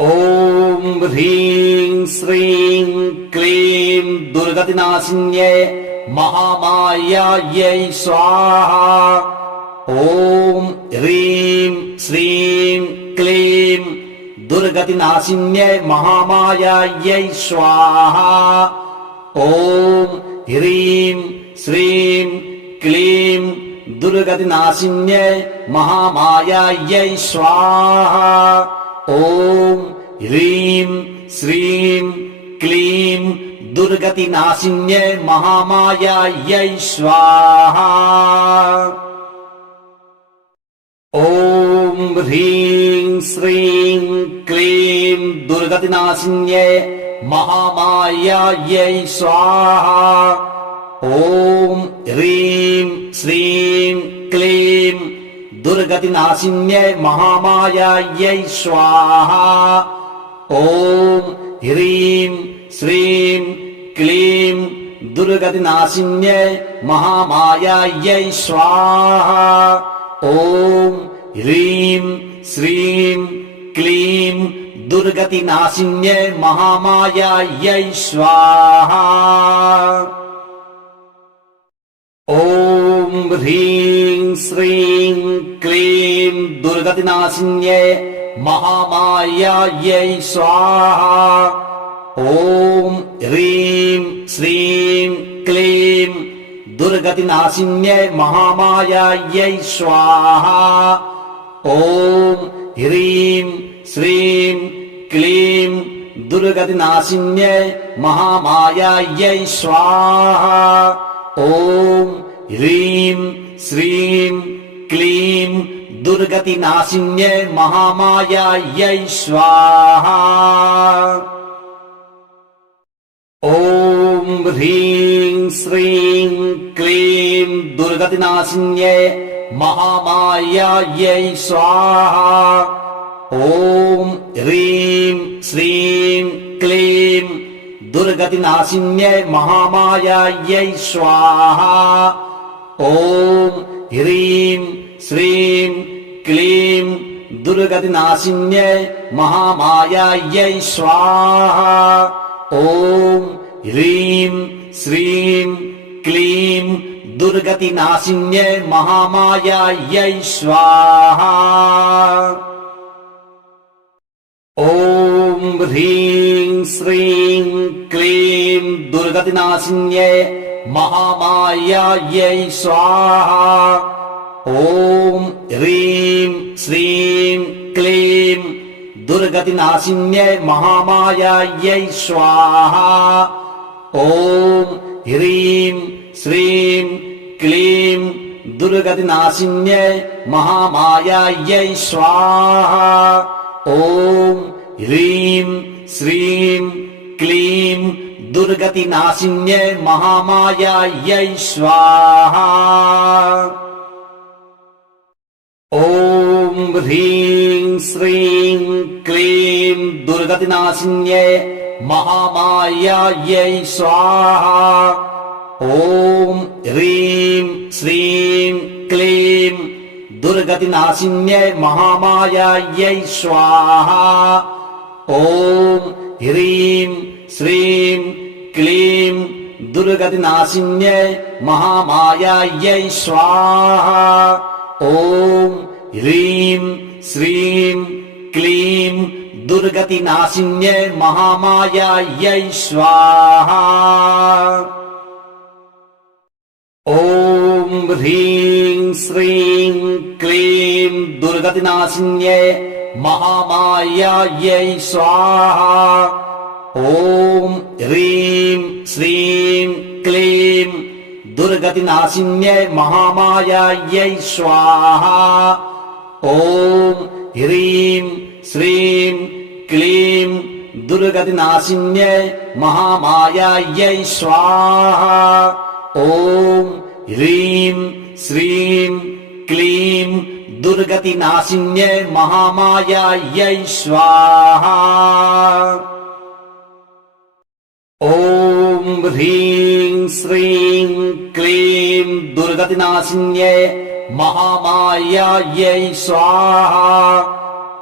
ॐ ह्रीं श्रीं क्लीं दुर्गतिनाशिन्यै महामायायै स्वाहा। ॐ ह्रीं श्रीं क्लीं दुर्गतिनाशिन्यै महामायायै स्वाहा। ॐ ह्रीं श्रीं क्लीं दुर्गतिनाशिन्यै महामायायै स्वाहा। ॐ ह्रीं श्रीं क्लीं दुर्गतिनाशिन्यै महामायायै स्वाहा। ॐ ह्रीं श्रीं क्लीं दुर्गतिनाशिन्यै महामायायै स्वाहा। ॐ ह्रीं श्रीं क्लीं दुर्गतिनाशिन्यै महामायायै स्वाहा। ॐ ह्रीं श्रीं क्लीं दुर्गतिनाशिन्यै महामायायै स्वाहा। ॐ ह्रीं श्रीं क्लीं दुर्गतिनाशिन्यै महामायायै स्वाहा। ॐ ह्रीं श्रीं क्लीं दुर्गतिनाशिन्यै महामायायै स्वाहा। ॐ ह्रीं श्रीं क्लीं दुर्गतिनाशिन्यै महामायायै स्वाहा। ॐ ह्रीं श्रीं क्लीं दुर्गतिनाशिन्यै महामायायै स्वाहा। ॐ ह्रीं श्रीं क्लीं दुर्गतिनाशिन्यै महामायायै स्वाहा। ॐ ह्रीं श्रीं क्लीं दुर्गतिनाशिन्यै महामायायै स्वाहा। ॐ ह्रीं श्रीं क्लीं दुर्गतिनाशिन्यै महामायायै स्वाहा। ॐ ह्रीं श्रीं क्लीं दुर्गतिनाशिन्यै महामायायै स्वाहा। ॐ ह्रीं श्रीं क्लीं दुर्गतिनाशिन्यै महामायायै स्वाहा। ॐ ह्रीं श्रीं क्लीं दुर्गतिनाशिन्यै महामायायै स्वाहा। ॐ ह्रीं श्रीं क्लीं दुर्गतिनाशिन्यै महामायायै स्वाहा। ॐ ह्रीं श्रीं क्लीं दुर्गतिनाशिन्यै महामायायै स्वाहा। ॐ ह्रीं श्रीं क्लीं दुर्गतिनाशिन्यै महामायायै स्वाहा। ॐ ह्रीं श्रीं क्लीं दुर्गतिनाशिन्यै महामायायै स्वाहा। ॐ ह्रीं श्रीं क्लीं दुर्गतिनाशिन्यै महामायायै स्वाहा। ॐ ह्रीं श्रीं क्लीं दुर्गतिनाशिन्यै महामायायै स्वाहा। ॐ ह्रीं श्रीं क्लीं दुर्गतिनाशिन्यै महामायायै स्वाहा। ॐ ह्रीं श्रीं क्लीं दुर्गतिनाशिन्यै महामायायै स्वाहा। ॐ ह्रीं श्रीं क्लीं दुर्गतिनाशिन्यै महामायायै स्वाहा। ॐ ह्रीं श्रीं क्लीं दुर्गतिनाशिन्यै महामायायै स्वाहा। ॐ ह्रीं श्रीं क्लीं दुर्गतिनाशिन्यै महामायायै स्वाहा। ॐ ह्रीं श्रीं क्लीं दुर्गतिनाशिन्यै महामायायै स्वाहा।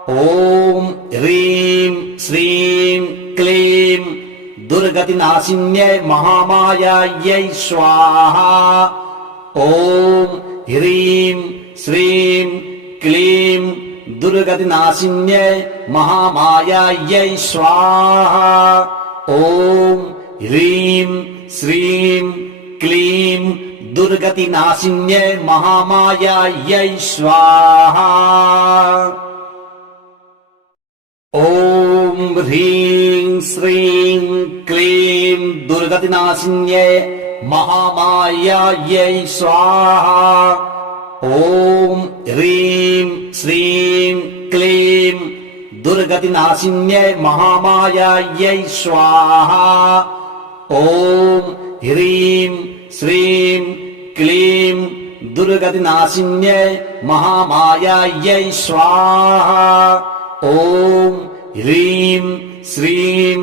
ॐ ह्रीं श्रीं क्लीं दुर्गतिनाशिन्यै महामायायै स्वाहा। ॐ ह्रीं श्रीं क्लीं दुर्गतिनाशिन्यै महामायायै स्वाहा। ॐ ह्रीं श्रीं क्लीं दुर्गतिनाशिन्यै महामायायै स्वाहा। ॐ ह्रीं श्रीं क्लीं दुर्गतिनाशिन्यै महामायायै स्वाहा। ॐ ह्रीं श्रीं क्लीं दुर्गतिनाशिन्यै महामायायै स्वाहा। ॐ ह्रीं श्रीं क्लीं दुर्गतिनाशिन्यै महामायायै स्वाहा। ॐ ह्रीं श्रीं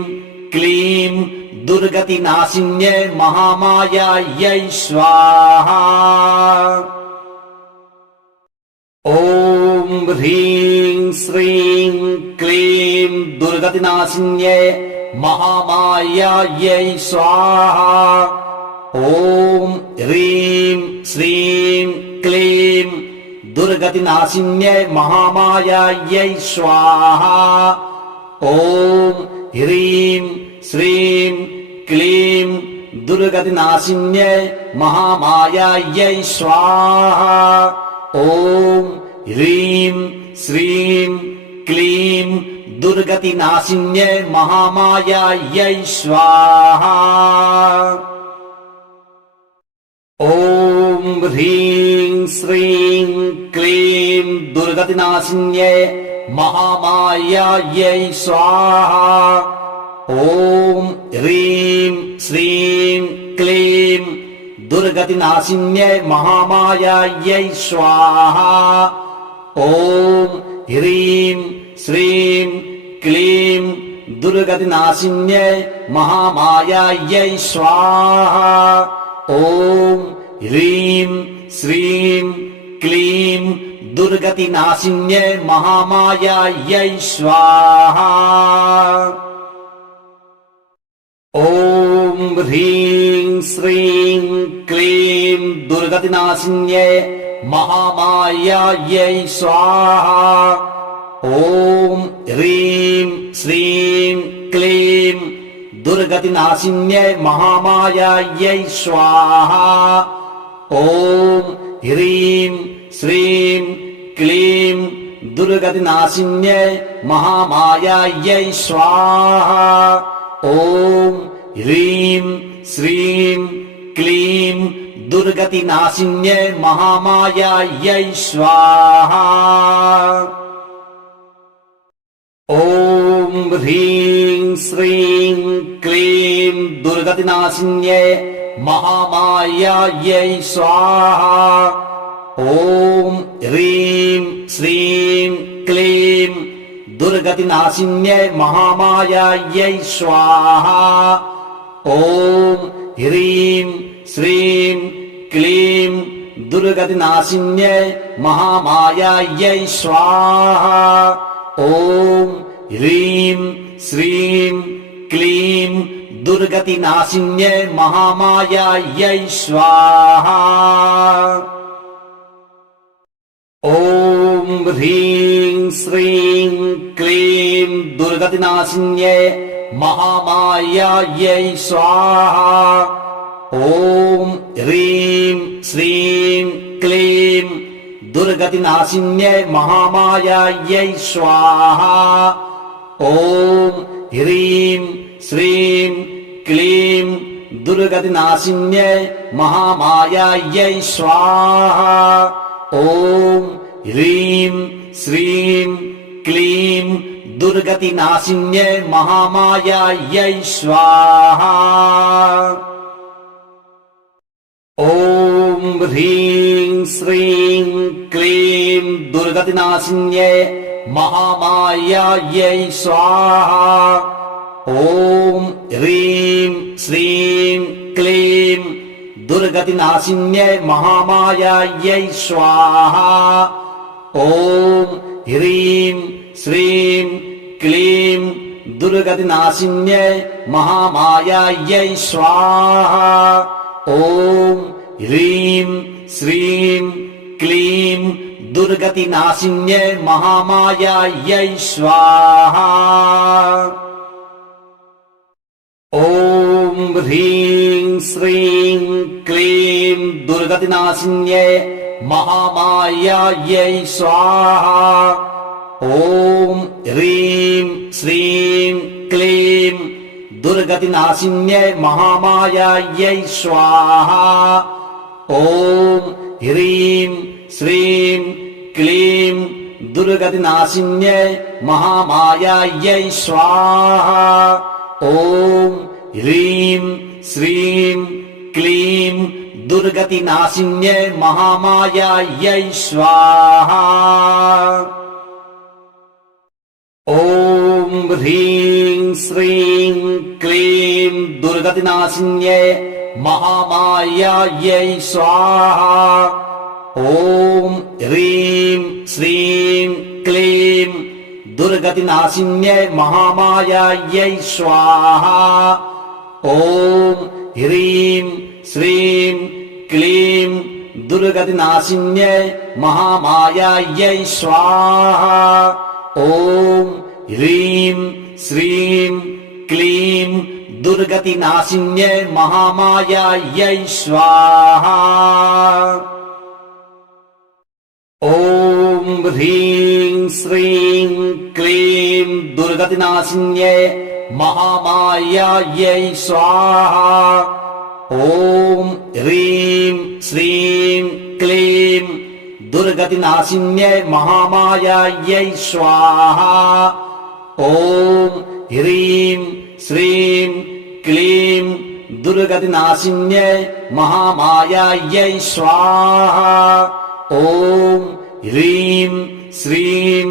क्लीं दुर्गतिनाशिन्यै महामायायै स्वाहा। ॐ ह्रीं श्रीं क्लीं दुर्गतिनाशिन्यै महामायायै स्वाहा। ॐ ह्रीं श्रीं क्लीं दुर्गतिनाशिन्यै महामायायै स्वाहा। ॐ ह्रीं श्रीं क्लीं दुर्गतिनाशिन्यै महामायायै स्वाहा। ॐ ह्रीं श्रीं क्लीं दुर्गतिनाशिन्यै महामायायै स्वाहा। ॐ ह्रीं श्रीं क्लीं दुर्गतिनाशिन्यै महामायायै स्वाहा। ॐ ह्रीं श्रीं क्लीं दुर्गतिनाशिन्यै महामायायै स्वाहा। ॐ ह्रीं श्रीं क्लीं दुर्गतिनाशिन्यै महामायायै स्वाहा। ॐ ह्रीं श्रीं क्लीं दुर्गतिनाशिन्यै महामायायै स्वाहा। ॐ ह्रीं श्रीं क्लीं दुर्गतिनाशिन्यै महामायायै स्वाहा। ॐ ह्रीं श्रीं क्लीं दुर्गतिनाशिन्यै महामायायै स्वाहा। ॐ ह्रीं श्रीं क्लीं दुर्गतिनाशिन्यै महामायायै स्वाहा। ॐ ह्रीं श्रीं क्लीं दुर्गतिनाशिन्यै महामायायै स्वाहा। ॐ ह्रीं श्रीं क्लीं दुर्गतिनाशिन्यै महामायायै स्वाहा। ॐ ह्रीं श्रीं क्लीं दुर्गतिनाशिन्यै महामायायै स्वाहा। ॐ ह्रीं श्रीं क्लीं दुर्गतिनाशिन्यै महामायायै स्वाहा। ॐ ह्रीं श्रीं क्लीं दुर्गतिनाशिन्यै महामायायै स्वाहा। ॐ ह्रीं श्रीं क्लीं दुर्गतिनाशिन्यै महामायायै स्वाहा। ॐ ह्रीं श्रीं क्लीं दुर्गतिनाशिन्यै महामायायै स्वाहा। ॐ ह्रीं श्रीं क्लीं दुर्गतिनाशिन्यै महामायायै स्वाहा। ॐ ह्रीं श्रीं क्लीं दुर्गतिनाशिन्यै महामायायै स्वाहा। ॐ ह्रीं श्रीं क्लीं दुर्गतिनाशिन्यै महामायायै स्वाहा। ॐ ह्रीं श्रीं क्लीं दुर्गतिनाशिन्यै महामायायै स्वाहा। ॐ ह्रीं श्रीं क्लीं दुर्गतिनाशिन्यै महामायायै स्वाहा। ॐ ह्रीं श्रीं क्लीं दुर्गतिनाशिन्यै महामायायै स्वाहा। ॐ ह्रीं श्रीं क्लीं दुर्गतिनाशिन्यै महामायायै स्वाहा। ॐ ह्रीं श्रीं क्लीं दुर्गतिनाशिन्यै महामायायै स्वाहा। ॐ ह्रीं श्रीं क्लीं दुर्गतिनाशिन्यै महामायायै स्वाहा। ॐ ह्रीं श्रीं क्लीं दुर्गतिनाशिन्यै महामायायै स्वाहा। ॐ ह्रीं श्रीं क्लीं दुर्गतिनाशिन्यै महामायायै स्वाहा। ॐ ह्रीं श्रीं क्लीं दुर्गतिनाशिन्यै महामायायै स्वाहा। ॐ ह्रीं श्रीं क्लीं दुर्गतिनाशिन्यै महामायायै स्वाहा। ॐ ह्रीं श्रीं क्लीं दुर्गतिनाशिन्यै महामायायै स्वाहा। ॐ ह्रीं श्रीं क्लीं दुर्गतिनाशिन्यै महामायायै स्वाहा। ॐ ह्रीं श्रीं क्लीं दुर्गतिनाशिन्यै महामायायै स्वाहा। ॐ ह्रीं श्रीं क्लीं दुर्गतिनाशिन्यै महामायायै स्वाहा। ॐ ह्रीं श्रीं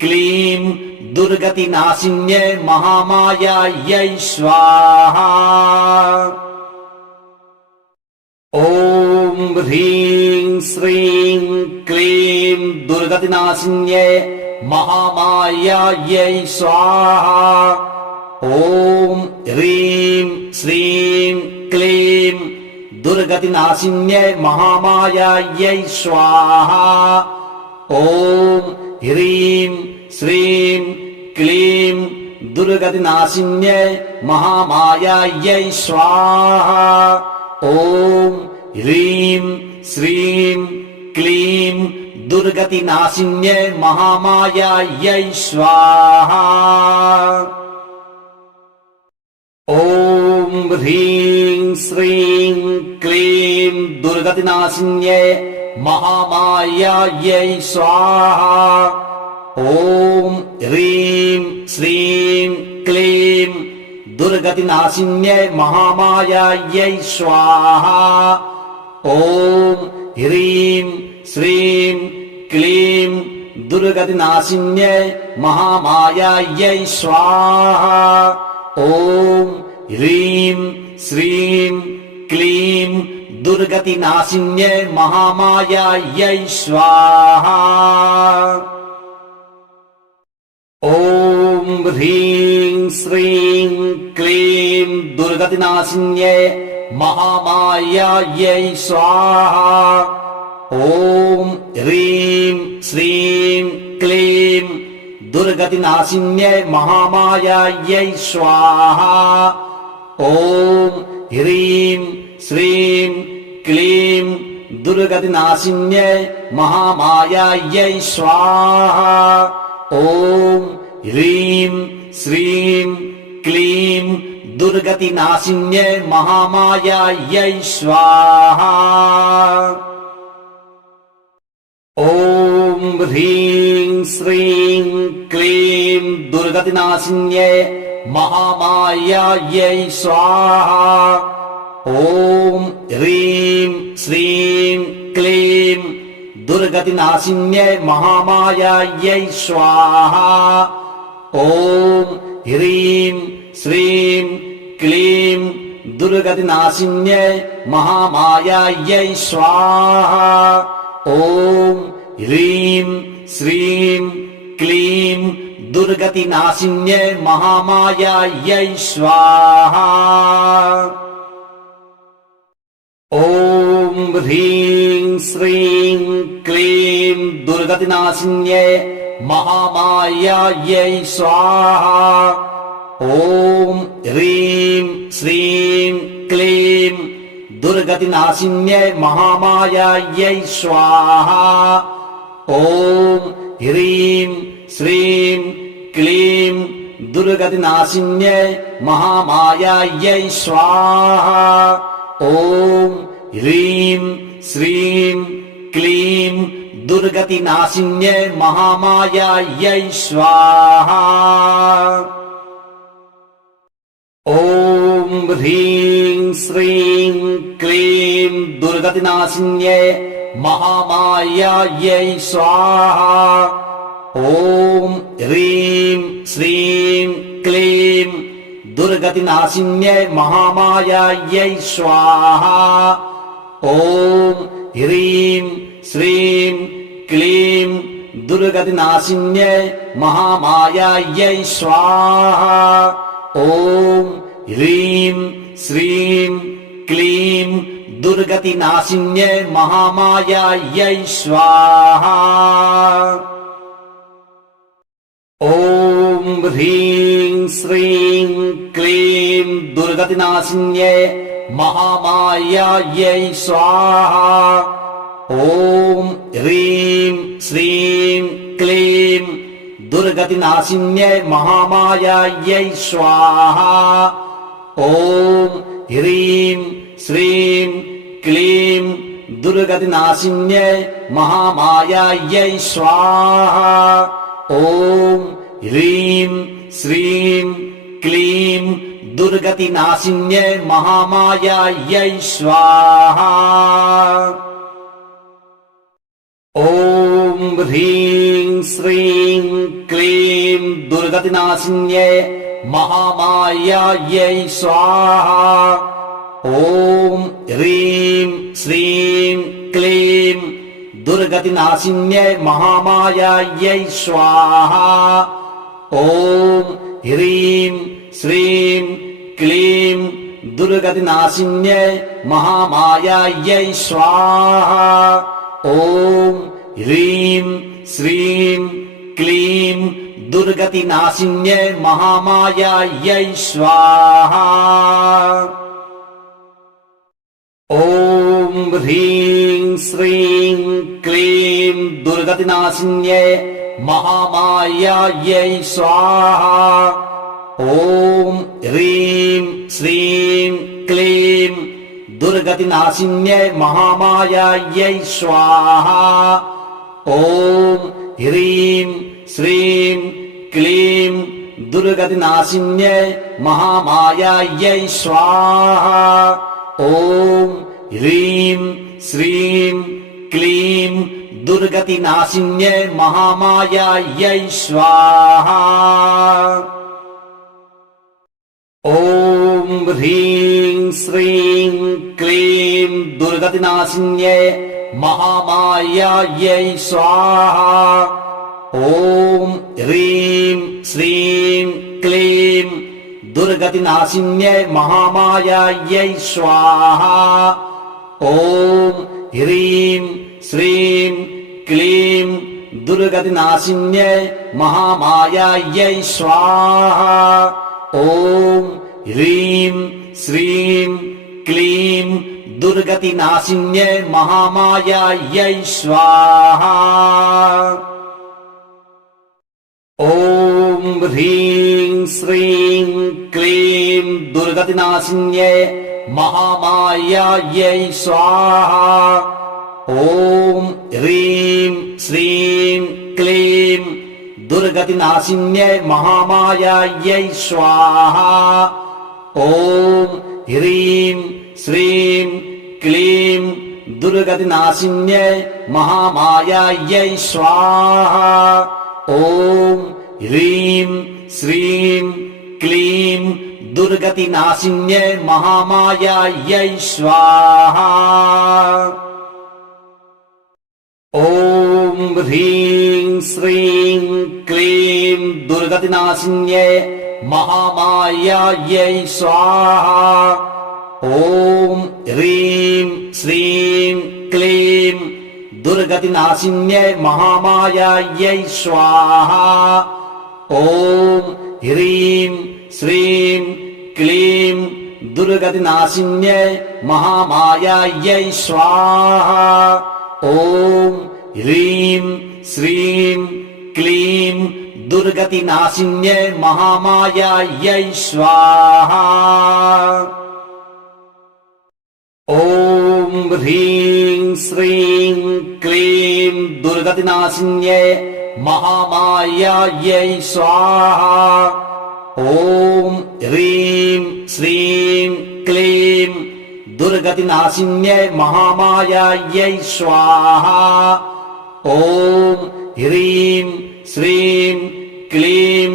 क्लीं दुर्गतिनाशिन्यै महामायायै स्वाहा। ॐ ह्रीं श्रीं क्लीं दुर्गतिनाशिन्यै महामायायै स्वाहा। ॐ ह्रीं श्रीं क्लीं दुर्गतिनाशिन्यै महामायायै स्वाहा। ॐ ह्रीं श्रीं क्लीं दुर्गतिनाशिन्यै महामायायै स्वाहा। ॐ ह्रीं श्रीं क्लीं दुर्गतिनाशिन्यै महामायायै स्वाहा। ॐ ह्रीं श्रीं क्लीं दुर्गतिनाशिन्यै महामायायै स्वाहा। ॐ ह्रीं श्रीं क्लीं दुर्गतिनाशिन्यै महामायायै स्वाहा। ॐ ह्रीं श्रीं क्लीं दुर्गतिनाशिन्यै महामायायै स्वाहा। ॐ ह्रीं श्रीं क्लीं दुर्गतिनाशिन्यै महामायायै स्वाहा। ॐ ह्रीं श्रीं क्लीं दुर्गतिनाशिन्यै महामायायै स्वाहा। ॐ ह्रीं श्रीं क्लीं दुर्गतिनाशिन्यै महामायायै स्वाहा। ॐ ह्रीं श्रीं क्लीं दुर्गतिनाशिन्यै महामायायै स्वाहा। ॐ ह्रीं श्रीं क्लीं दुर्गतिनाशिन्यै महामायायै स्वाहा। ॐ ह्रीं श्रीं क्लीं दुर्गतिनाशिन्यै महामायायै स्वाहा। ॐ ह्रीं श्रीं क्लीं दुर्गतिनाशिन्यै महामायायै स्वाहा। ॐ ह्रीं श्रीं क्लीं दुर्गतिनाशिन्यै महामायायै स्वाहा। ॐ ह्रीं श्रीं क्लीं दुर्गतिनाशिन्यै महामायायै स्वाहा। ॐ ह्रीं श्रीं क्लीं दुर्गतिनाशिन्यै महामायायै स्वाहा। ॐ ह्रीं श्रीं क्लीं दुर्गतिनाशिन्यै महामायायै स्वाहा। ॐ ह्रीं श्रीं क्लीं दुर्गतिनाशिन्यै महामायायै स्वाहा। ॐ ह्रीं श्रीं क्लीं दुर्गतिनाशिन्यै महामायायै स्वाहा। ॐ ह्रीं श्रीं क्लीं दुर्गतिनाशिन्यै महामायायै स्वाहा। ॐ ह्रीं श्रीं क्लीं दुर्गतिनाशिन्यै महामायायै स्वाहा। ॐ ह्रीं श्रीं क्लीं दुर्गतिनाशिन्यै महामायायै स्वाहा। ॐ ह्रीं श्रीं क्लीं दुर्गतिनाशिन्यै महामायायै स्वाहा। ॐ ह्रीं श्रीं क्लीं दुर्गतिनाशिन्यै महामायायै स्वाहा। ॐ ह्रीं श्रीं क्लीं दुर्गतिनाशिन्यै महामायायै स्वाहा। ॐ ह्रीं श्रीं क्लीं दुर्गतिनाशिन्यै महामायायै स्वाहा। ॐ ह्रीं श्रीं क्लीं दुर्गतिनाशिन्यै महामायायै स्वाहा। ॐ ह्रीं श्रीं क्लीं दुर्गतिनाशिन्यै महामायायै स्वाहा। ॐ ह्रीं श्रीं क्लीं दुर्गतिनाशिन्यै महामायायै स्वाहा। ॐ ह्रीं श्रीं क्लीं दुर्गतिनाशिन्यै महामायायै स्वाहा। ॐ ह्रीं श्रीं क्लीं दुर्गतिनाशिन्यै महामायायै स्वाहा। ॐ ह्रीं श्रीं क्लीं दुर्गतिनाशिन्यै महामायायै स्वाहा। ॐ ह्रीं श्रीं क्लीं दुर्गतिनाशिन्यै महामायायै स्वाहा। ॐ ह्रीं श्रीं क्लीं दुर्गतिनाशिन्यै महामायायै स्वाहा। ॐ ह्रीं श्रीं क्लीं दुर्गतिनाशिन्यै महामायायै स्वाहा। ॐ ह्रीं श्रीं क्लीं दुर्गतिनाशिन्यै महामायायै स्वाहा। ॐ ह्रीं श्रीं क्लीं दुर्गतिनाशिन्यै महामायायै स्वाहा। ॐ ह्रीं श्रीं क्लीं दुर्गतिनाशिन्यै महामायायै स्वाहा। ॐ ह्रीं श्रीं क्लीं दुर्गतिनाशिन्यै महामायायै स्वाहा। ॐ ह्रीं श्रीं क्लीं दुर्गतिनाशिन्यै महामायायै स्वाहा। ॐ ह्रीं श्रीं क्लीं दुर्गतिनाशिन्यै महामायायै स्वाहा। ॐ ह्रीं श्रीं क्लीं दुर्गतिनाशिन्यै महामायायै स्वाहा। ॐ ह्रीं श्रीं क्लीं दुर्गतिनाशिन्यै महामायायै स्वाहा। ॐ ह्रीं श्रीं क्लीं दुर्गतिनाशिन्यै महामायायै स्वाहा। ॐ ह्रीं श्रीं क्लीं दुर्गतिनाशिन्यै महामायायै स्वाहा। ॐ ह्रीं श्रीं क्लीं दुर्गतिनाशिन्यै महामायायै स्वाहा। ॐ ह्रीं श्रीं क्लीं दुर्गतिनाशिन्यै महामायायै स्वाहा। ॐ ह्रीं श्रीं क्लीं दुर्गतिनाशिन्यै महामायायै स्वाहा। ॐ ह्रीं श्रीं क्लीं दुर्गतिनाशिन्यै महामायायै स्वाहा। ॐ ह्रीं श्रीं क्लीं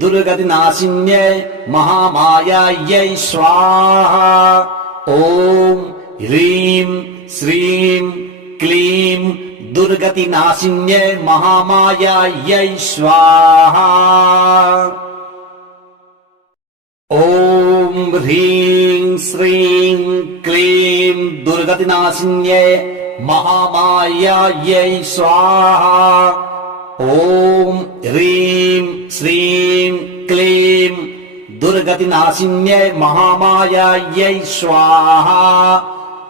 दुर्गतिनाशिन्यै महामायायै स्वाहा। ॐ ह्रीं श्रीं क्लीं दुर्गतिनाशिन्यै महामायायै स्वाहा। ॐ ह्रीं श्रीं क्लीं दुर्गतिनाशिन्यै महामायायै स्वाहा। ॐ ह्रीं श्रीं क्लीं दुर्गतिनाशिन्यै महामायायै स्वाहा।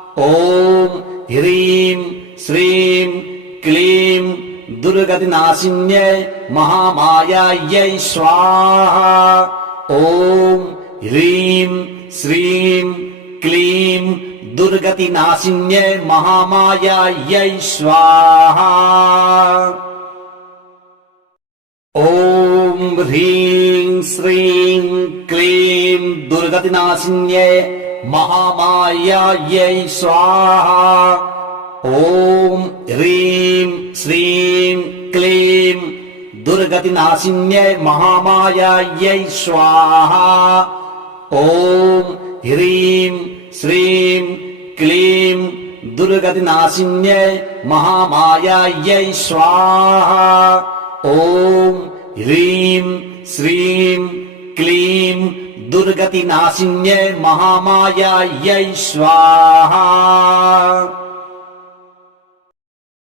ॐ ह्रीं श्रीं क्लीं दुर्गतिनाशिन्यै महामायायै स्वाहा। ॐ ह्रीं श्रीं क्लीं दुर्गतिनाशिन्यै महामायायै स्वाहा। ॐ ह्रीं श्रीं क्लीं दुर्गतिनाशिन्यै महामायायै स्वाहा। ॐ ह्रीं श्रीं क्लीं दुर्गतिनाशिन्यै महामायायै स्वाहा। ॐ ह्रीं श्रीं क्लीं दुर्गतिनाशिन्यै महामायायै स्वाहा। ॐ ह्रीं श्रीं क्लीं दुर्गतिनाशिन्यै महामायायै स्वाहा।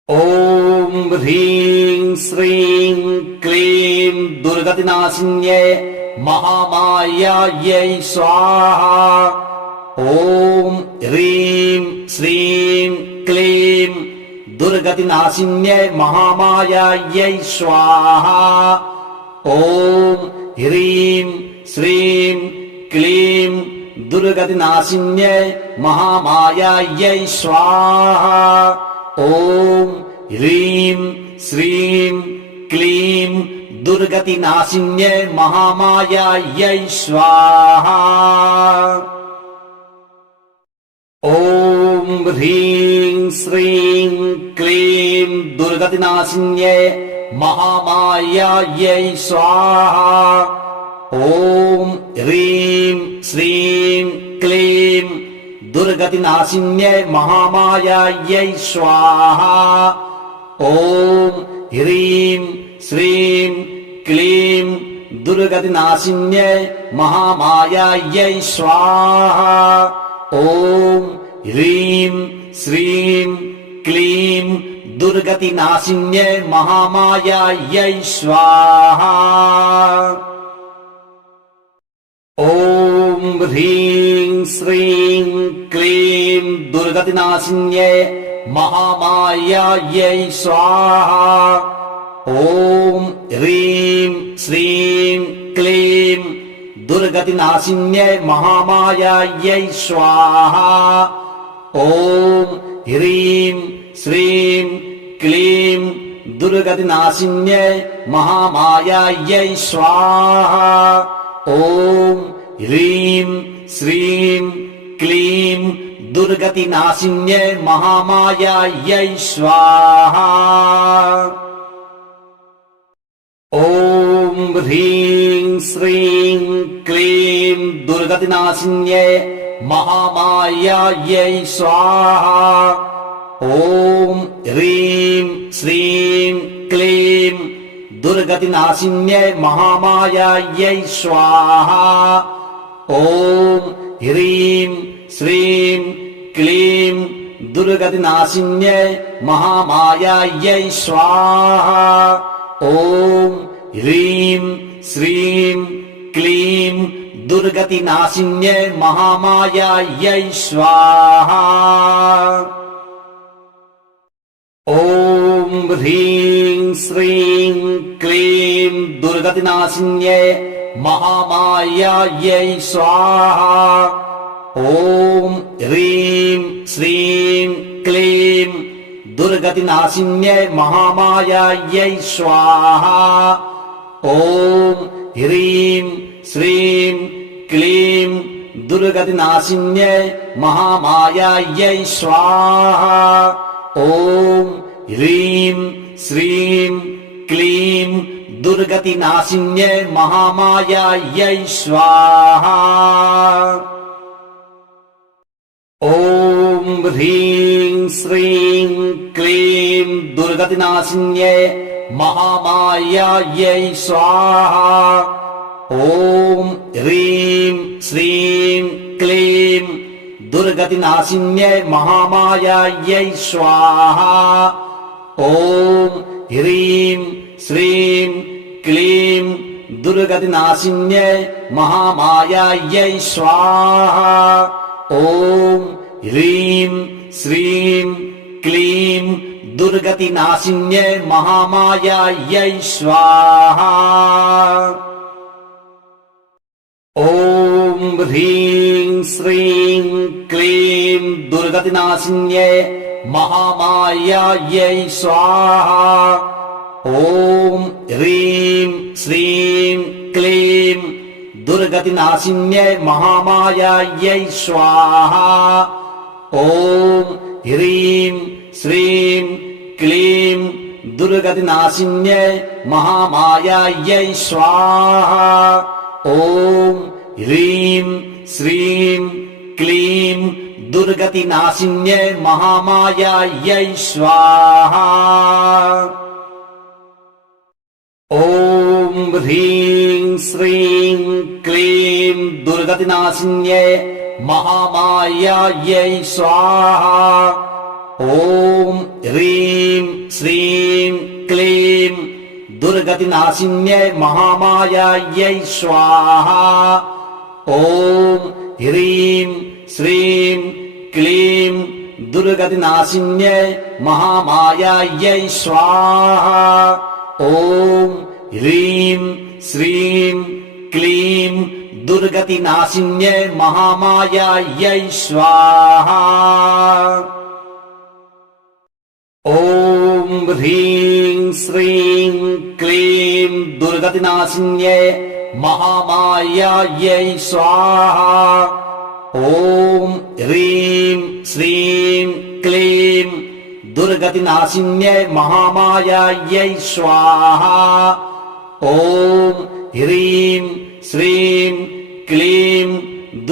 ॐ ह्रीं श्रीं क्लीं दुर्गतिनाशिन्यै महामायायै स्वाहा। ॐ ह्रीं श्रीं क्लीं दुर्गतिनाशिन्यै महामायायै स्वाहा। ॐ ह्रीं श्रीं क्लीं दुर्गतिनाशिन्यै महामायायै स्वाहा। ॐ ह्रीं श्रीं क्लीं दुर्गतिनाशिन्यै महामायायै स्वाहा। ॐ ह्रीं श्रीं क्लीं दुर्गतिनाशिन्यै महामायायै स्वाहा। ॐ ह्रीं श्रीं क्लीं दुर्गतिनाशिन्यै महामायायै स्वाहा। ॐ ह्रीं श्रीं क्लीं दुर्गतिनाशिन्यै महामायायै स्वाहा। ॐ ह्रीं श्रीं क्लीं दुर्गतिनाशिन्यै महामायायै स्वाहा। ॐ ह्रीं श्रीं क्लीं दुर्गतिनाशिन्यै महामायायै स्वाहा। ॐ ह्रीं श्रीं क्लीं दुर्गतिनाशिन्यै महामायायै स्वाहा। ॐ ह्रीं श्रीं क्लीं दुर्गतिनाशिन्यै महामायायै स्वाहा। ॐ ह्रीं श्रीं क्लीं दुर्गतिनाशिन्यै महामायायै स्वाहा। ॐ ह्रीं श्रीं क्लीं दुर्गतिनाशिन्यै महामायायै स्वाहा। ॐ ह्रीं श्रीं क्लीं दुर्गतिनाशिन्यै महामायायै स्वाहा ॐ ह्रीं श्रीं क्लीं दुर्गतिनाशिन्यै महामायायै स्वाहा ॐ ह्रीं श्रीं क्लीं दुर्गतिनाशिन्यै महामायायै स्वाहा ॐ ह्रीं श्रीं क्लीं दुर्गतिनाशिन्यै महामायायै स्वाहा ॐ ह्रीं श्रीं क्लीं दुर्गतिनाशिन्यै महामायायै स्वाहा ॐ ह्रीं श्रीं क्लीं दुर्गतिनाशिन्यै महामायायै स्वाहा ॐ ह्रीं श्रीं क्लीं दुर्गतिनाशिन्यै महामायायै स्वाहा ॐ ह्रीं श्रीं क्लीं दुर्गतिनाशिन्यै महामायायै स्वाहा ॐ ह्रीं श्रीं क्लीं दुर्गतिनाशिन्यै महामायायै स्वाहा ॐ ह्रीं श्रीं क्लीं दुर्गतिनाशिन्यै महामायायै स्वाहा ॐ ह्रीं श्रीं क्लीं दुर्गतिनाशिन्यै महामायायै स्वाहा ॐ ह्रीं श्रीं क्लीं दुर्गतिनाशिन्यै महामायायै स्वाहा ॐ ह्रीं श्रीं क्लीं दुर्गतिनाशिन्यै महामायायै स्वाहा ॐ ह्रीं श्रीं क्लीं दुर्गतिनाशिन्यै महामायायै स्वाहा ॐ ह्रीं श्रीं क्लीं दुर्गतिनाशिन्यै महामायायै स्वाहा ॐ ह्रीं श्रीं क्लीं दुर्गतिनाशिन्यै महामायायै स्वाहा ॐ ह्रीं श्रीं क्लीं दुर्गतिनाशिन्यै महामायायै स्वाहा ॐ ह्रीं श्रीं क्लीं दुर्गतिनाशिन्यै महामायायै स्वाहा ॐ ह्रीं श्रीं क्लीं दुर्गतिनाशिन्यै महामायायै स्वाहा ॐ ह्रीं श्रीं क्लीं दुर्गतिनाशिन्यै महामायायै स्वाहा ॐ ह्रीं श्रीं क्लीं दुर्गतिनाशिन्यै महामायायै स्वाहा ॐ ह्रीं श्रीं क्लीं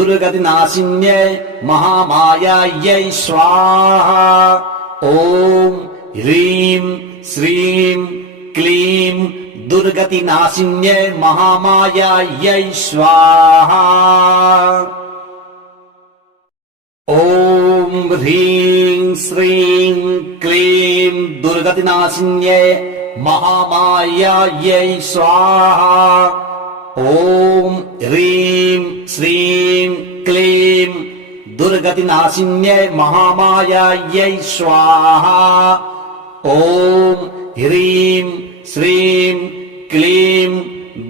दुर्गतिनाशिन्यै महामायायै स्वाहा ॐ ह्रीं श्रीं क्लीं दुर्गतिनाशिन्यै महामायायै स्वाहा ॐ ह्रीं श्रीं क्लीं दुर्गतिनाशिन्यै महामायायै स्वाहा ॐ ह्रीं श्रीं क्लीं दुर्गतिनाशिन्यै महामायायै स्वाहा ॐ ह्रीं श्रीं क्लीं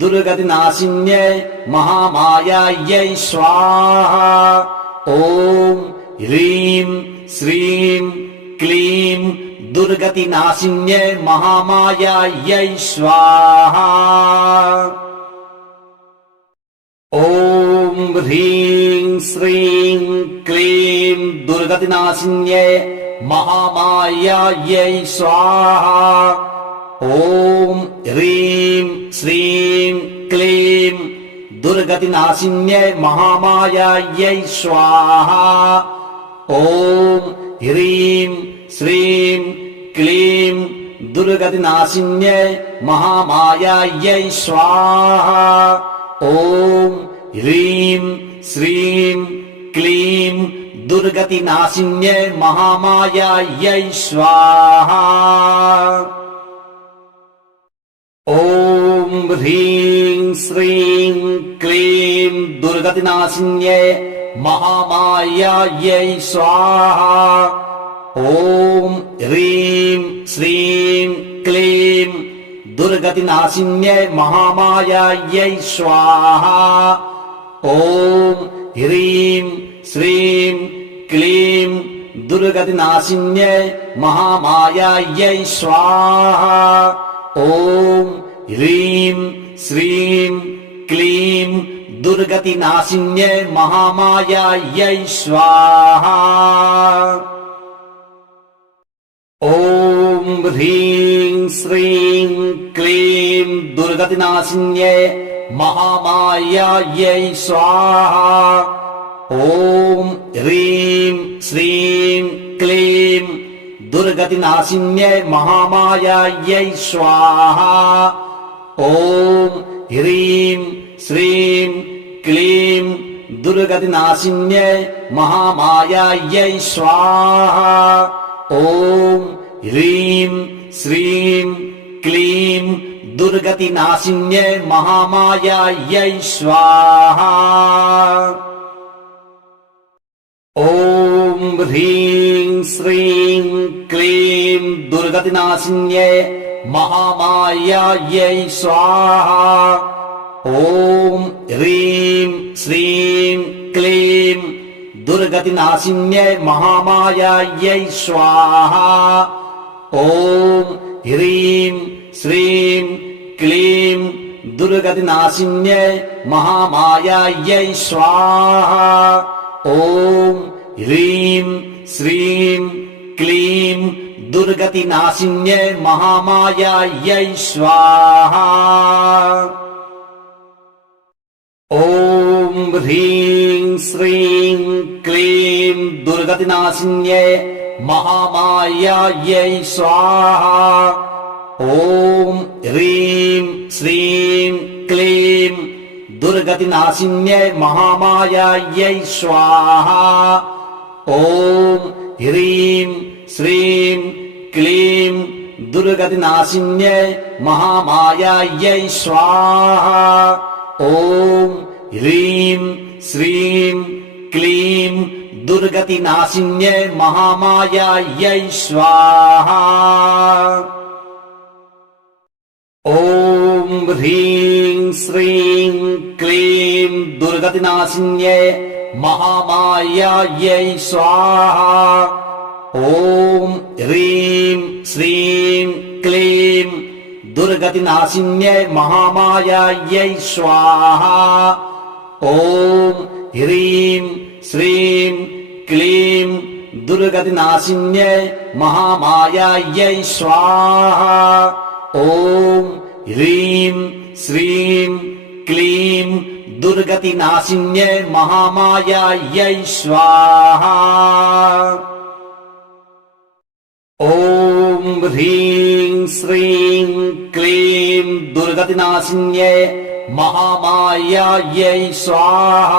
दुर्गतिनाशिन्यै महामायायै स्वाहा ॐ ह्रीं श्रीं क्लीं दुर्गतिनाशिन्यै महामायायै स्वाहा ॐ ह्रीं श्रीं क्लीं दुर्गतिनाशिन्यै महामायायै स्वाहा ॐ ह्रीं श्रीं क्लीं दुर्गतिनाशिन्यै महामायायै स्वाहा ॐ ह्रीं श्रीं क्लीं दुर्गतिनाशिन्यै महामायायै स्वाहा। ॐ ह्रीं श्रीं क्लीं दुर्गतिनाशिन्यै महामायायै स्वाहा। ॐ ह्रीं श्रीं क्लीं दुर्गतिनाशिन्यै महामायायै स्वाहा। ॐ ह्रीं श्रीं क्लीं दुर्गतिनाशिन्यै महामायायै स्वाहा। ॐ ह्रीं श्रीं क्लीं दुर्गतिनाशिन्यै महामायायै स्वाहा। ॐ ह्रीं श्रीं क्लीं दुर्गतिनाशिन्यै महामायायै स्वाहा। ॐ ह्रीं श्रीं क्लीं दुर्गतिनाशिन्यै महामायायै स्वाहा। ॐ ह्रीं श्रीं क्लीं दुर्गतिनाशिन्यै महामायायै स्वाहा। ॐ ह्रीं श्रीं क्लीं दुर्गतिनाशिन्यै महामायायै स्वाहा। ॐ ह्रीं श्रीं क्लीं दुर्गतिनाशिन्यै महामायायै स्वाहा। ॐ ह्रीं श्रीं क्लीं दुर्गतिनाशिन्यै महामायायै स्वाहा। ॐ ह्रीं श्रीं क्लीं दुर्गतिनाशिन्यै महामायायै स्वाहा। ॐ ह्रीं श्रीं क्लीं दुर्गतिनाशिन्यै महामायायै स्वाहा। ॐ ह्रीं श्रीं क्लीं दुर्गतिनाशिन्यै महामायायै स्वाहा। ॐ ह्रीं श्रीं क्लीं दुर्गतिनाशिन्यै महामायायै स्वाहा। ॐ ह्रीं श्रीं क्लीं दुर्गतिनाशिन्यै महामायायै स्वाहा। ॐ ह्रीं श्रीं क्लीं दुर्गतिनाशिन्यै महामायायै स्वाहा। ॐ ह्रीं श्रीं क्लीं दुर्गतिनाशिन्यै महामायायै स्वाहा। ॐ ह्रीं श्रीं क्लीं दुर्गतिनाशिन्यै महामायायै स्वाहा। ॐ ह्रीं श्रीं क्लीं दुर्गतिनाशिन्यै महामायायै स्वाहा। ॐ ह्रीं श्रीं क्लीं दुर्गतिनाशिन्यै महामायायै स्वाहा। ॐ ह्रीं श्रीं क्लीं दुर्गतिनाशिन्यै महामायायै स्वाहा। ॐ ह्रीं श्रीं क्लीं दुर्गतिनाशिन्यै महामायायै स्वाहा।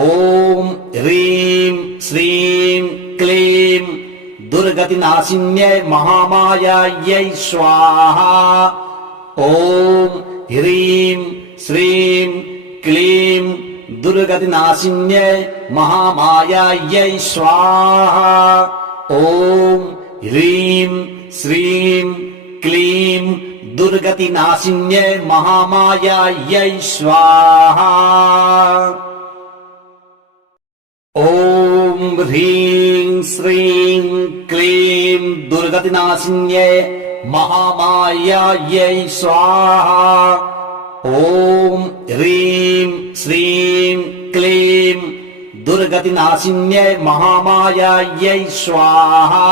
ॐ ह्रीं श्रीं क्लीं दुर्गतिनाशिन्यै महामायायै स्वाहा। ॐ ह्रीं श्रीं क्लीं दुर्गतिनाशिन्यै महामायायै स्वाहा। ॐ ह्रीं श्रीं क्लीं दुर्गतिनाशिन्यै महामायायै स्वाहा। ॐ ह्रीं श्रीं क्लीं दुर्गतिनाशिन्यै महामायायै स्वाहा। ॐ ह्रीं श्रीं क्लीं दुर्गतिनाशिन्यै महामायायै स्वाहा।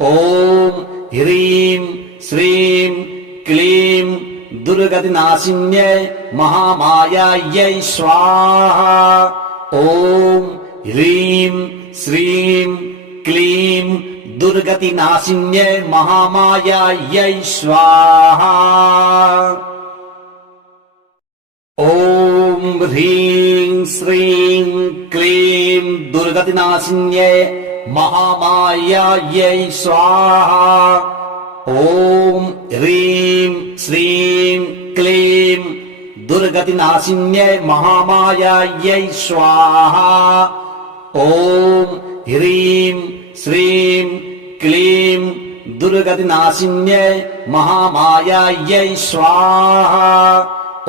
ॐ ह्रीं श्रीं क्लीं दुर्गतिनाशिन्यै महामायायै स्वाहा। ॐ ह्रीं श्रीं क्लीं दुर्गतिनाशिन्यै महामायायै स्वाहा। ॐ ह्रीं श्रीं क्लीं दुर्गतिनाशिन्यै महामायायै स्वाहा। ॐ ह्रीं श्रीं क्लीं दुर्गतिनाशिन्यै महामायायै स्वाहा। ॐ ह्रीं श्रीं क्लीं दुर्गतिनाशिन्यै महामायायै स्वाहा।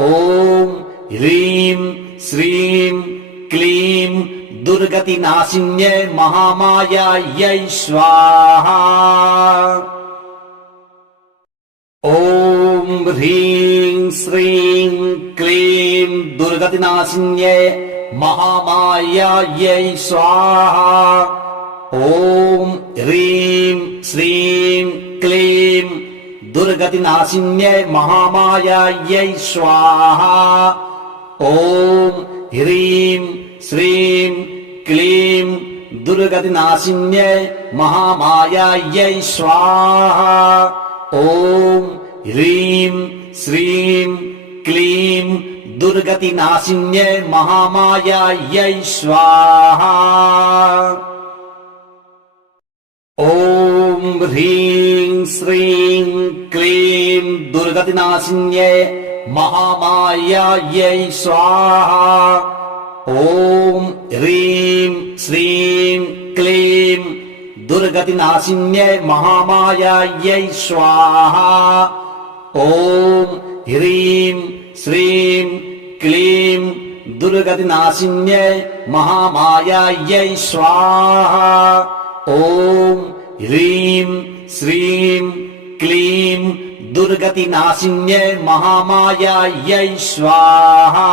ॐ ह्रीं श्रीं क्लीं दुर्गतिनाशिन्यै महामायायै स्वाहा। ॐ ह्रीं श्रीं क्लीं दुर्गतिनाशिन्यै महामायायै स्वाहा। ॐ ह्रीं श्रीं क्लीं दुर्गतिनाशिन्यै महामायायै स्वाहा। ॐ ह्रीं श्रीं क्लीं दुर्गतिनाशिन्यै महामायायै स्वाहा। ॐ ह्रीं श्रीं क्लीं दुर्गतिनाशिन्यै महामायायै स्वाहा। ॐ ह्रीं श्रीं क्लीं दुर्गतिनाशिन्यै महामायायै स्वाहा। ॐ ह्रीं श्रीं क्लीं दुर्गतिनाशिन्यै महामायायै स्वाहा। ॐ ह्रीं श्रीं क्लीं दुर्गतिनाशिन्यै महामायायै स्वाहा। ॐ ह्रीं श्रीं क्लीं दुर्गतिनाशिन्यै महामायायै स्वाहा।